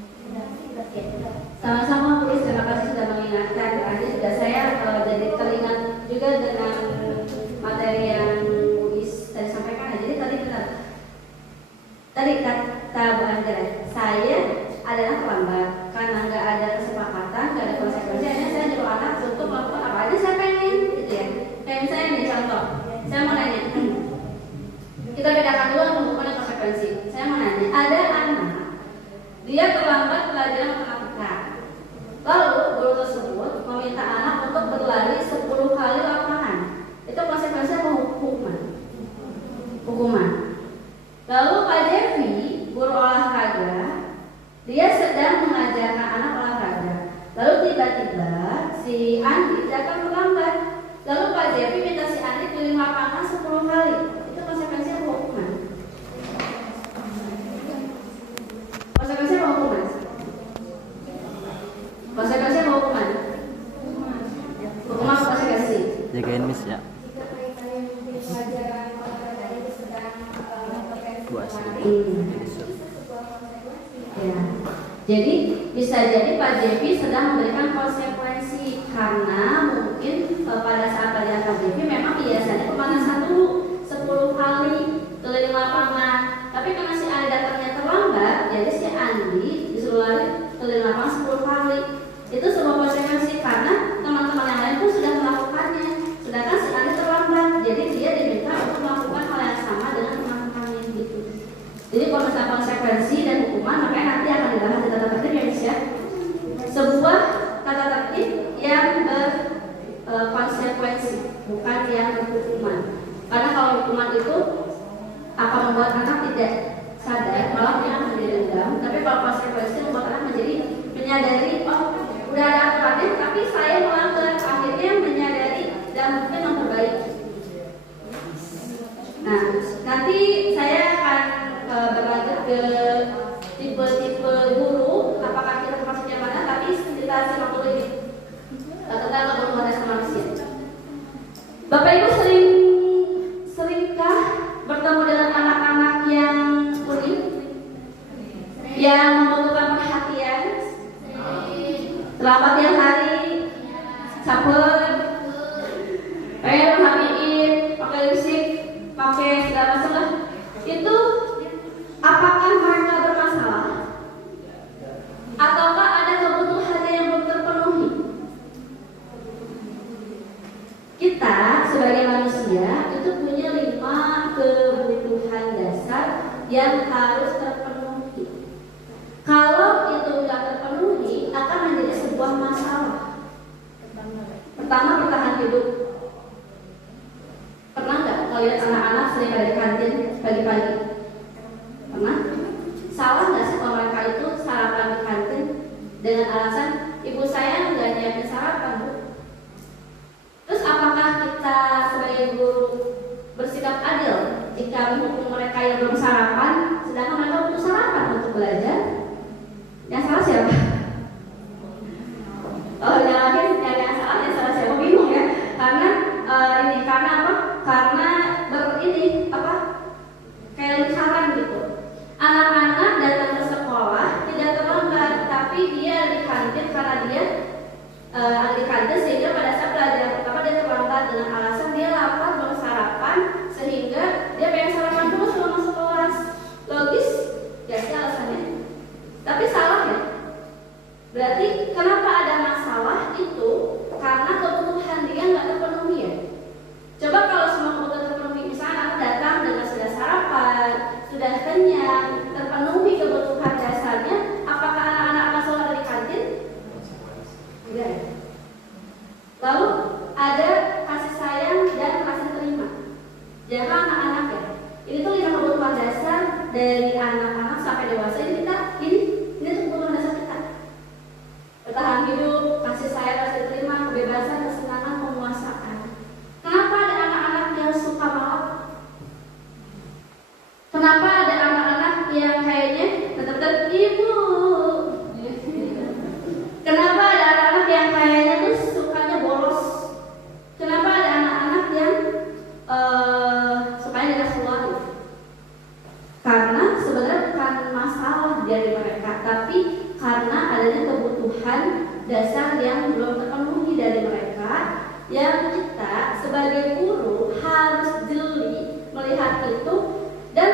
Sama-sama Bu Is, terima kasih sudah mengingatkan. Tadi sudah saya jadi teringat juga dengan materi yang karena nggak ada kesepakatan, nggak ada konsekuensi, akhirnya saya nyuruh anak untuk melakukan apa aja saya pengen, gitu ya. Kayak misalnya nih contoh, saya mau nanya, kita bedakan dulu hukuman dan konsekuensi. Saya mau nanya, ada anak dia terlambat pelajaran matematika, lalu guru tersebut meminta anak untuk berlari 10 kali lapangan. Itu konsekuensinya apa hukuman? Hukuman. Lalu Pak Devi, guru olahraga, dia sedang mengajarkan anak olahraga. Lalu tiba-tiba si Andi datang terlambat. Lalu Pak Devi minta si Andi keliling lapangan 10 kali. Itu konsekuensinya apa hukuman? Konsekuensinya apa hukuman? Konsekuensinya apa hukuman? Hukuman apa konsekuensi? Jagain miss ya. Jika mereka yang mungkin pelajaran olahraga itu sedang Puasa. Ya. Jadi bisa jadi Pak Devi sedang memberikan konsekuensi karena mungkin pada saat pelajaran Pak Devi memang biasanya pemanasan dulu 10 kali keliling lapangan. Tapi karena si Andi datangnya terlambat, jadi si Andi disuruh lari keliling lapangan 10 kali. Itu sebuah konsekuensi karena teman-teman yang lain pun sudah melakukannya. Sedangkan si Andi terlambat, jadi dia diminta untuk melakukan hal yang sama dengan teman-temannya gitu. Jadi kalau misalnya konsekuensi dan hukuman, makanya nanti akan dibahas di tata tertib ya, ya. Sebuah tata tertib yang berkonsekuensi, bukan yang berhukuman. Karena kalau hukuman itu akan membuat anak tidak sadar, malah dia akan menjadi dendam. Tapi kalau konsekuensi membuat anak menjadi menyadari, oh udah ada aturannya, tapi saya melanggar, akhirnya menyadari dan mungkin memperbaiki. Nah, nanti saya akan berlanjut ke tipe-tipe guru, apakah kita termasuk yang mana, tapi kita simak dulu ini tentang kebutuhan dasar manusia. Bapak Ibu seringkah bertemu dengan anak-anak yang unik, yang membutuhkan perhatian, terlambat tiap hari, caper, pengen habiin, pakai lipstik, pakai segala macam lah. Itu apakah mereka bermasalah? Ataukah ada kebutuhannya yang belum terpenuhi? Kita sebagai manusia itu punya 5 kebutuhan dasar yang harus terpenuhi. Kalau itu tidak terpenuhi, akan menjadi sebuah masalah. Pertama, bertahan hidup. Pernah nggak melihat anak-anak sering ada di kantin pagi-pagi? Pernah? Salah nggak sih kalau mereka itu sarapan di kantin dengan alasan ibu saya nggak nyiapin sarapan, Bu? Terus apakah kita sebagai guru bersikap adil jika menghukum mereka yang belum sarapan, sedangkan mereka butuh sarapan untuk belajar? Yang salah siapa? Oh, yang salah siapa? Bingung ya? Karena karena apa? Karena kayak lingkaran gitu. Anak-anak datang ke sekolah tidak terlambat, tapi dia di kantin karena dia di kantin sehingga pada saat pelajaran pertama dia terlambat dengan alasan dia lapar belum sarapan, sehingga dia pengen sarapan dulu sebelum masuk kelas. Logis ya sih alasannya, tapi salah ya. Berarti kenapa ada masalah itu karena kebutuhan dia nggak terpenuhi ya. Coba kalau semua kebutuhan terpenuhi, misalnya anak datang dengan sudah sarapan, sudah kenyang, terpenuhi kebutuhan dasarnya, apakah anak-anak akan selalu ada di kantin? Tidak. Lalu ada kasih sayang dan kasih terima. Jangan anak-anak ya. Ini tuh 5 kebutuhan dasar dari anak-anak sampai dewasa. Ini tuh kebutuhan dasar kita. Bertahan hidup, kasih sayang, kasih terima, kebebasan, kesenangan, penguasaan. Kenapa ada anak-anak yang suka balap? Kenapa ada anak-anak yang kayaknya tetap ibu? Kenapa ada anak-anak yang kayaknya tuh sukanya bolos? Kenapa ada anak-anak yang sukanya dikasih uang? Karena sebenarnya bukan masalah dari mereka, tapi karena adanya kebutuhan dasar yang belum terpenuhi dari mereka, yang kita sebagai guru harus jeli melihat itu. Dan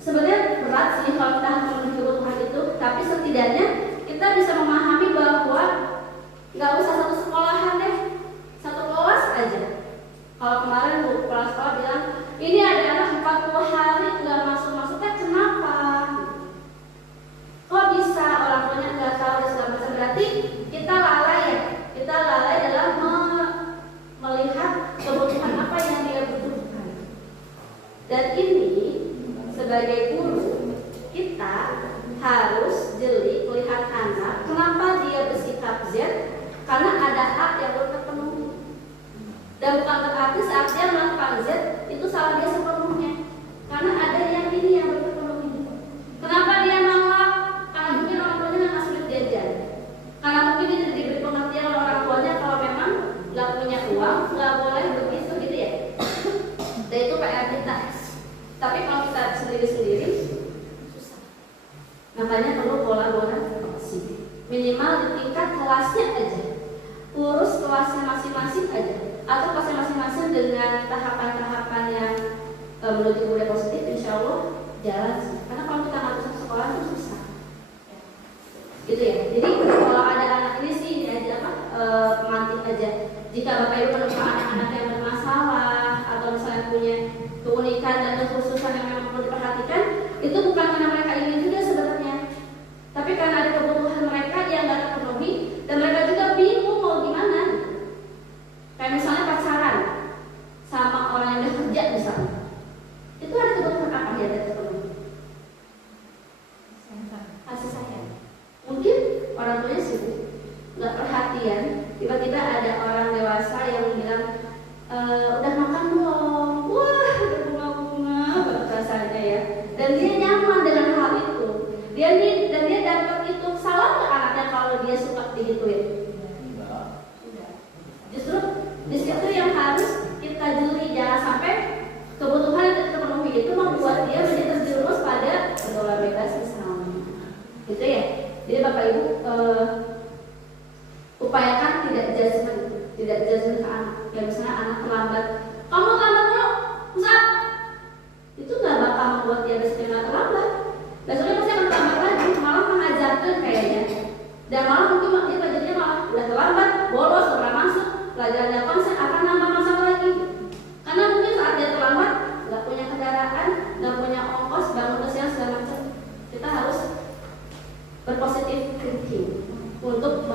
sebenarnya berat sih kalau kita harus memenuhi kebutuhan itu, tapi setidaknya kita bisa Dan bukan berarti saat dia melakukan Z itu salah dia sepenuhnya. Karena ada yang ini yang berpenuhi. Kenapa dia nolak? Karena mungkin orang tuanya nggak sulit diajar. Karena mungkin dia tidak diberi pengertian oleh orang tuanya kalau memang nggak punya uang nggak boleh begitu gitu ya. Dan itu PR kita. Tapi kalau kita sendiri-sendiri susah. Makanya perlu kolaborasi. Minimal di tingkat kelasnya aja. Urus kelasnya masing-masing aja. Atau kelasnya masing-masing dengan tahapan-tahapan yang menuju budaya positif, insya Allah jalan sih. Karena kalau kita nggak bisa sekolah itu susah. Gitu ya. Jadi kalau ada anak ini sih ini aja apa pengantin aja. Jika Bapak Ibu menemukan anak-anak yang bermasalah atau misalnya punya keunikan dan kekhususan yang memang perlu diperhatikan, itu bukan karena mereka ingin juga sebenarnya, tapi karena ada kebutuhan mereka yang nggak terpenuhi dan mereka juga bingung mau gimana. Kayak misalnya pacaran sama orang yang udah kerja misalnya, itu ada kebutuhan apa dia tidak terpenuhi? Kasih sayang. Mungkin orang tuanya sibuk, nggak perhatian. Tiba-tiba ada orang dewasa yang bilang, udah makan belum? Wah, ada bunga-bunga, bahasanya ya. Dan dia nyaman dengan hal itu. Dan dia dapat itu. Salah nggak anaknya kalau dia suka digituin? Justru di situ yang harus kita jeli, jangan sampai kebutuhan yang terpenuhi itu membuat dia menjadi terjerumus pada pergaulan bebas misalnya. Gitu ya. Jadi Bapak Ibu upayakan tidak judgement ke anak. Ya misalnya anak terlambat, kamu terlambat dulu, Ustaz. Itu nggak bakal membuat dia besoknya terlambat. Besoknya pasti akan terlambat lagi, malah mengajarkan kayaknya. Dan malah mungkin dia belajarnya malah udah terlambat, bolos, pernah masuk, pelajarannya konsen akan nambah masalah lagi. Karena mungkin saat dia terlambat, nggak punya kendaraan, nggak punya ongkos, bangun ke siang segala macam. Kita harus berpositif thinking untuk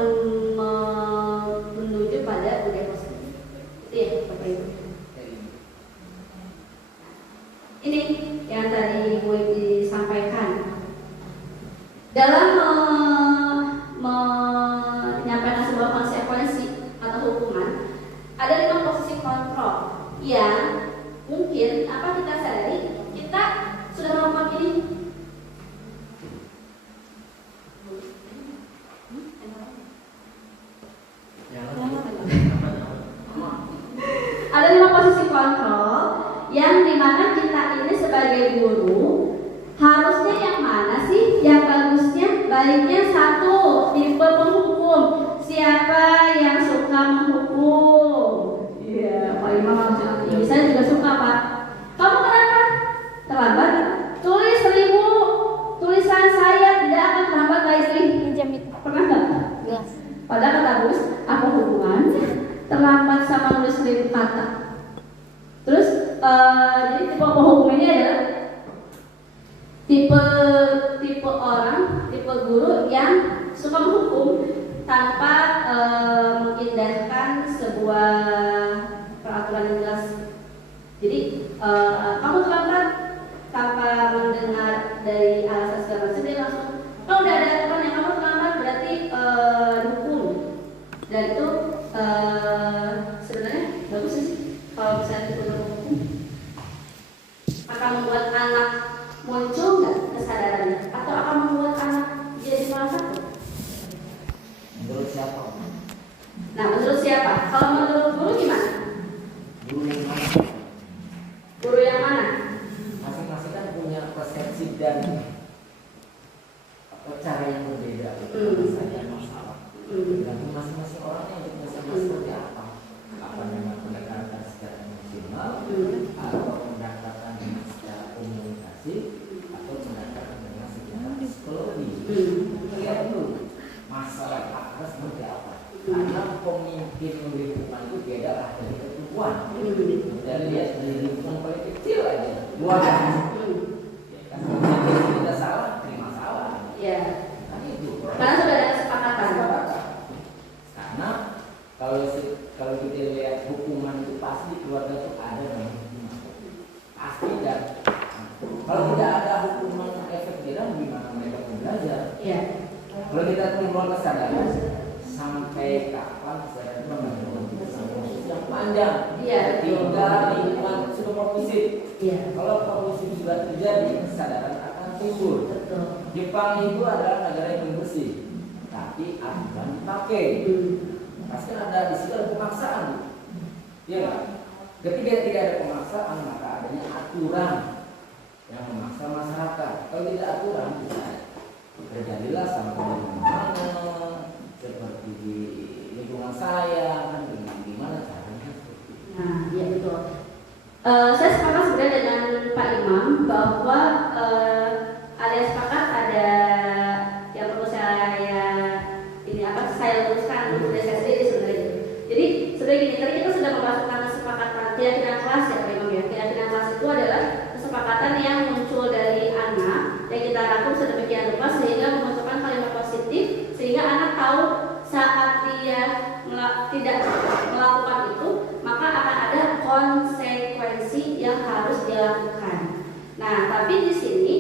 menuju pada budaya positif. Itu ya Bapak Ibu. Ini yang tadi Ibu disampaikan dalam menyampaikan sebuah konsekuensi atau hukuman. Ada 5 posisi kontrol yang mungkin apa kita sadari kita sudah melakukan ini. Ada 5 posisi kontrol yang dimana kita ini sebagai guru harusnya yang mana sih yang bagusnya? Baiknya 1, tipe penghukum. Siapa yang suka menghukum? Iya, Pak Imam harusnya. Saya juga suka, Pak. Kamu kenapa? Terlambat? Tulis 1000 tulisan saya tidak akan terlambat lagi. Pernah nggak? Jelas. Padahal kata Gus, apa hubungannya terlambat sama nulis 1000 kata? Terus, jadi tipe penghukum ini adalah tipe orang, tipe guru yang suka menghukum tanpa mengindahkan sebuah peraturan yang jelas. Jadi kamu terlambat tanpa mendengar dari alasan segala macam, dia langsung kalau udah ada aturan yang kamu terlambat berarti dihukum. Dan itu sebenarnya bagus sih kalau misalnya itu hukum akan membuat anak muncul nggak kesadarannya atau akan membuat anak jadi salah satu. Menurut siapa? Nah, menurut siapa? Kalau menurut guru gimana? Guru yang mana? Guru yang mana? Masing-masing kan punya persepsi dan cara yang berbeda untuk menyelesaikan masalah. Tergantung masing-masing orangnya untuk menyelesaikan seperti apa. Apa dengan pendekatan secara emosional, atau pendekatan secara komunikasi, atau pendekatan dengan secara psikologi. Lihat dulu masalah akar seperti apa. Karena pemimpin lingkungan itu beda lah dari ketuaan. Dan lihat dari lingkungan paling kecil aja, luar biasa. Kan kita salah, terima salah. Ya. Kan itu. Karena sudah ada kesepakatan. Karena kalau kita lihat hukuman itu pasti keluarga itu ada dalam hukuman. Pasti dan kalau tidak ada hukuman efek jerah, gimana mereka belajar? Ya. Kalau kita mengeluarkan kesadaran sampai kapan kesadaran itu membantu kita sampai yang panjang. Iya, betul. Tinggal lingkungan supervisif. Iya, Kalau permisif sudah terjadi, kesadaran akan timbul. betul. Jepang itu adalah negara yang bersih, tapi aturan dipakai. Pasti ada di situ ada pemaksaan, ya nggak? Ketika tidak ada pemaksaan, maka adanya aturan yang memaksa masyarakat. Kalau tidak aturan, terjadilah sampai mana seperti di lingkungan saya, kan gimana caranya? Nah, iya betul. Saya sepakat sebenarnya dengan Pak Imam bahwa ada yang sepakat, ada yang perlu saya luruskan untuk dari saya sendiri sebenarnya. Jadi sebenarnya gini, tadi kita sudah membahas tentang kesepakatan keyakinan kelas ya Pak Imam ya. Keyakinan kelas itu adalah kesepakatan yang muncul dari anak yang kita rangkum sedemikian rupa sehingga memunculkan kalimat positif sehingga anak tahu saat dia tidak melakukan itu maka akan ada konsekuensi yang harus dia lakukan. Nah, tapi di sini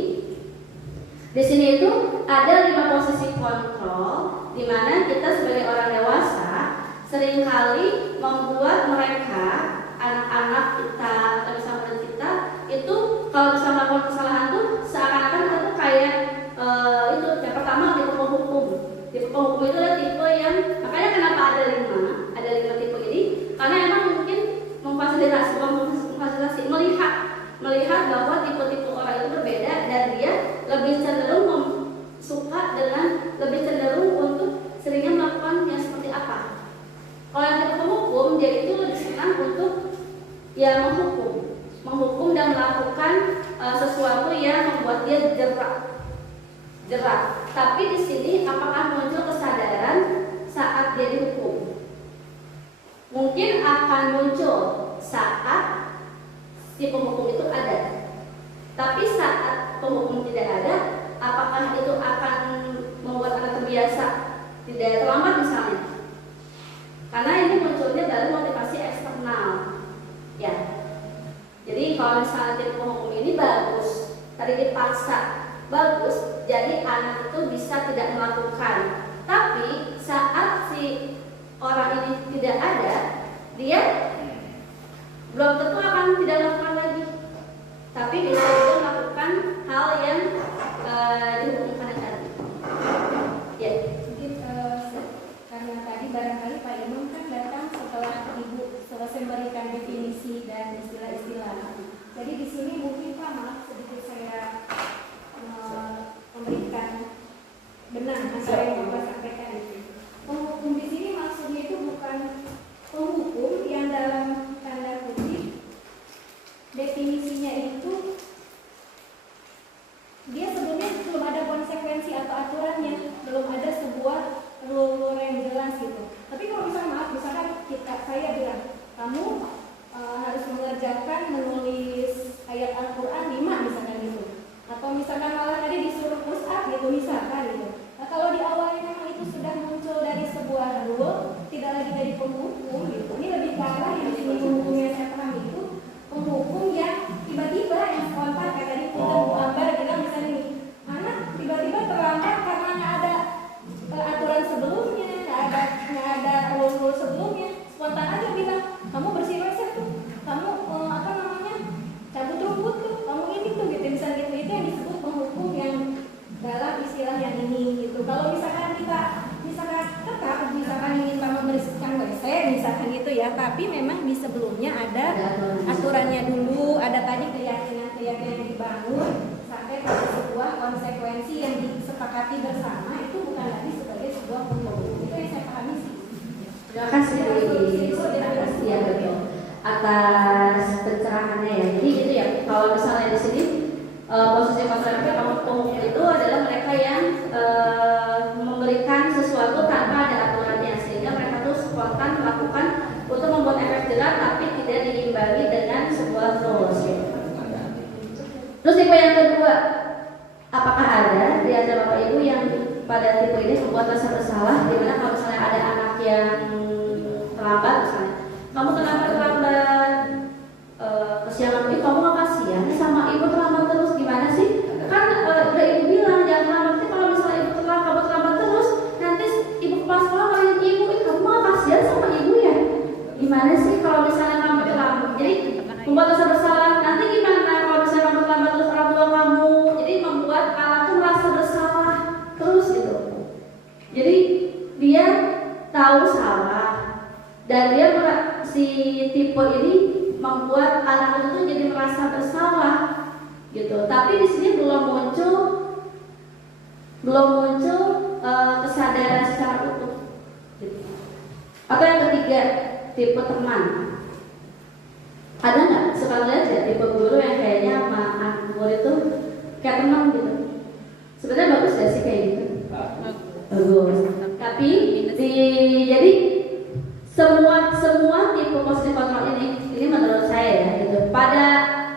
itu ada 5 posisi kontrol di mana kita sebagai orang dewasa seringkali membuat mereka, anak-anak kita atau misalnya kita itu kalau bisa melakukan kesalahan tuh seakan-akan itu kayak itu yang pertama tipe penghukum. Tipe penghukum itu adalah tipe yang makanya kenapa ada 5 tipe ini karena emang mungkin memfasilitasi melihat bahwa tipe-tipe orang itu berbeda dan dia lebih cenderung lebih cenderung untuk seringnya melakukan yang seperti apa. Kalau yang tipe penghukum dia itu lebih senang untuk ya menghukum dan melakukan sesuatu yang membuat dia jerak. Tapi di sini apakah muncul kesadaran saat dia dihukum? Mungkin akan muncul saat si penghukum itu ada. Tapi saat penghukum tidak ada, apakah itu akan membuat anak terbiasa tidak terlambat misalnya? Karena ini munculnya dari motivasi eksternal. Ya. Jadi kalau misalnya tipe penghukum ini bagus, tadi dipaksa, bagus, jadi anak itu bisa tidak melakukan. Tapi saat si orang ini tidak ada, dia belum tentu akan tidak melakukan lagi. Tapi bisa juga melakukan hal yang dihukumkan tadi. Ya. Mungkin karena tadi barangkali Pak Imam kan datang setelah Ibu selesai memberikan definisi dan istilah-istilah. Jadi di sini mungkin Pak maaf sedikit saya memberikan benar masalah yang Bapak sampaikan itu. Penghukum di sini maksudnya itu bukan penghukum yang dalam tanda kutip definisinya itu dia sebelumnya belum ada konsekuensi atau aturannya, belum ada sebuah rule yang jelas gitu. Tapi kalau misalnya maaf, misalkan saya bilang kamu harus mengerjakan menulis ayat Al-Quran 5 misalkan gitu, atau misalkan malah tadi disuruh push up gitu misalkan gitu. Nah kalau di awalnya memang itu sudah muncul dari sebuah rule, tidak lagi dari penghukum gitu. Ini lebih ke arah yang di penghukum yang saya paham itu penghukum yang tiba-tiba yang spontan kayak tadi Bu Ambar bilang misalnya nih, anak tiba-tiba terlambat karena nggak ada aturan sebelumnya, nggak ada rule sebelumnya, spontan aja bilang kamu bersih WC tuh, kamu cabut rumput tuh, kamu ini tuh gitu, misalnya gitu. Itu yang disebut penghukum yang dalam istilah yang ini gitu. Kalau misalkan kita tetap misalkan ingin membersihkan WC misalkan gitu ya, tapi memang di sebelumnya ada aturannya dulu, ada tadi keyakinan yang dibangun sampai pada sebuah konsekuensi yang disepakati bersama, itu bukan lagi sebagai sebuah penghukum. Itu yang saya pahami sih. Terima kasih ya betul atas pencerahannya ya. Jadi gitu ya. Kalau misalnya di sini posisi masyarakat penghukum itu adalah mereka yang memberikan sesuatu tanpa ada aturannya sehingga mereka tuh spontan melakukan untuk membuat efek jerak tapi tidak diimbangi dengan sebuah rules. Terus tipe yang kedua, apakah ada di antara Bapak Ibu yang pada tipe ini membuat rasa bersalah, di mana kalau misalnya ada anak yang terlambat misalnya, kamu kenapa terlambat, kesiangan ini kamu nggak kasihan sama dia tahu salah dan dia si tipe ini membuat anak itu tuh jadi merasa bersalah gitu. Tapi di sini belum muncul kesadaran secara utuh gitu. Atau yang ketiga, tipe teman. Ada nggak suka lihat ya tipe guru yang kayaknya sama anak murid itu kayak teman gitu? Sebenarnya bagus gak sih kayak gitu? Bagus. Tapi jadi semua tipe positive control ini menurut saya ya gitu. Pada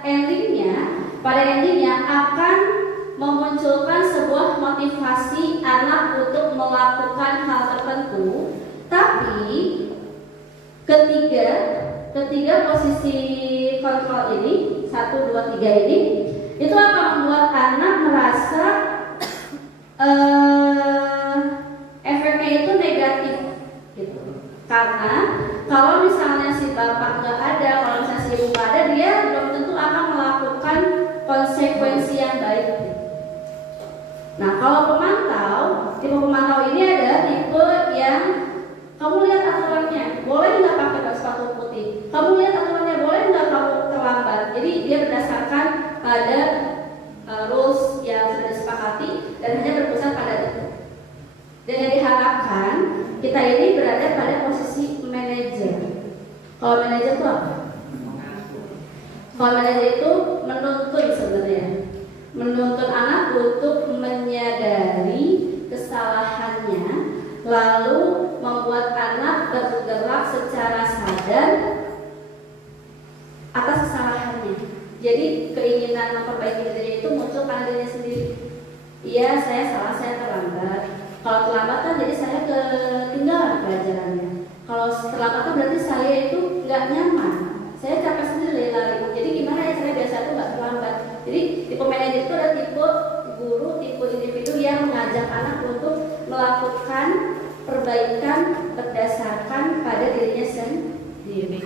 endingnya akan memunculkan sebuah motivasi anak untuk melakukan hal tertentu. Tapi ketiga posisi kontrol ini 1, 2, 3 ini itu akan membuat anak merasa efeknya itu negatif gitu. Karena kalau misalnya si bapak nggak ada, kalau misalnya si ibu nggak ada, dia belum tentu akan melakukan konsekuensi yang baik. Nah, kalau tipe pemantau ini ada tipe yang kamu lihat aturannya, boleh nggak pakai sepatu putih? Kamu lihat aturannya, boleh nggak kamu terlambat? Jadi dia berdasarkan pada rules yang sudah disepakati dan hanya berpusat pada itu. Dan yang diharapkan kita ini berada pada posisi manajer. Kalau manajer itu apa? Kalau manajer itu menuntun sebenarnya, menuntun anak untuk menyadari kesalahannya, lalu membuat anak bergerak secara sadar atas kesalahannya. Jadi keinginan memperbaiki dirinya itu muncul pada dirinya sendiri. Iya, saya salah, saya terlambat. Kalau terlambat kan jadi saya ketinggalan pelajarannya. Kalau terlambat kan berarti saya itu nggak nyaman. Saya capek sendiri lari. Jadi gimana ya saya biasa itu nggak terlambat. Jadi tipe manajer itu ada tipe guru, tipe individu yang mengajak anak untuk melakukan perbaikan berdasarkan pada dirinya sendiri.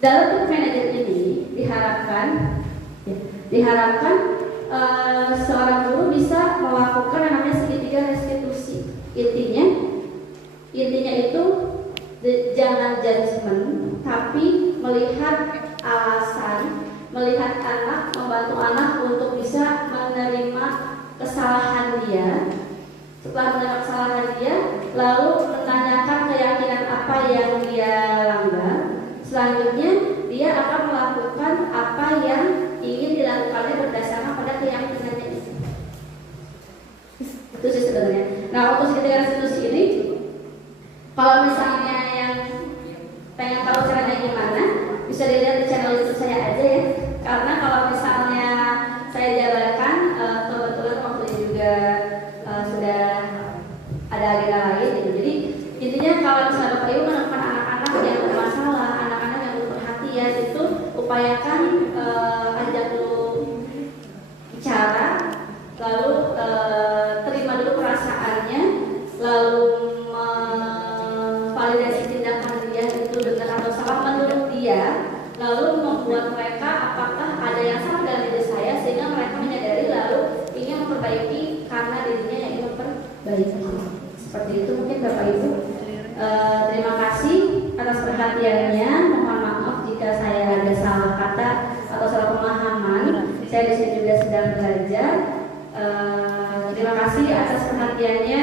Dalam tipe manajer ini diharapkan seorang guru bisa melakukan yang namanya segitiga restitusi. Intinya itu jangan judgement, tapi melihat alasan, melihat anak, membantu anak untuk bisa menerima kesalahan dia. Setelah menerima kesalahan dia, lalu menanyakan keyakinan apa yang dia langgar. Selanjutnya dia akan melakukan apa yang ingin dilakukannya berdasarkan pada keyakinannya itu. Itu sih sebenarnya. Nah, untuk segitiga restitusi ini, kalau misalnya yang pengen tahu caranya gimana, bisa dilihat di channel YouTube saya aja ya. Karena kalau misalnya saya jabarkan, kebetulan waktu ini juga sudah ada agenda lain gitu. Jadi intinya kalau misalnya Bapak Ibu menemukan anak-anak yang bermasalah, anak-anak yang butuh perhatian, itu upayakan ajak dulu bicara, lalu terima dulu perasaannya, lalu validasi tindakan dia itu benar atau salah menurut dia, lalu membuat mereka apakah ada yang salah dalam diri saya sehingga mereka menyadari lalu ingin memperbaiki karena dirinya yang ingin memperbaiki. Seperti itu mungkin Bapak Ibu. Terima kasih atas perhatiannya. Mohon maaf jika saya ada salah kata atau salah pemahaman. Saya di sini juga sedang belajar. Terima kasih atas perhatiannya.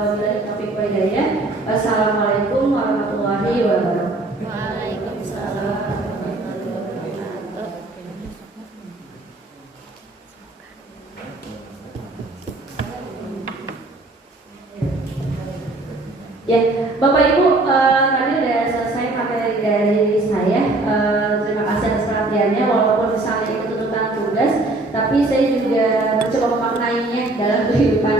Wabillahi taufiq wal hidayah. Wassalamualaikum warahmatullahi wabarakatuh. Waalaikumsalam. Ya, Bapak Ibu, tadi sudah selesai materi dari saya. Terima kasih atas perhatiannya. Walaupun misalnya itu tuntutan tugas, tapi saya juga mencoba memaknainya dalam kehidupan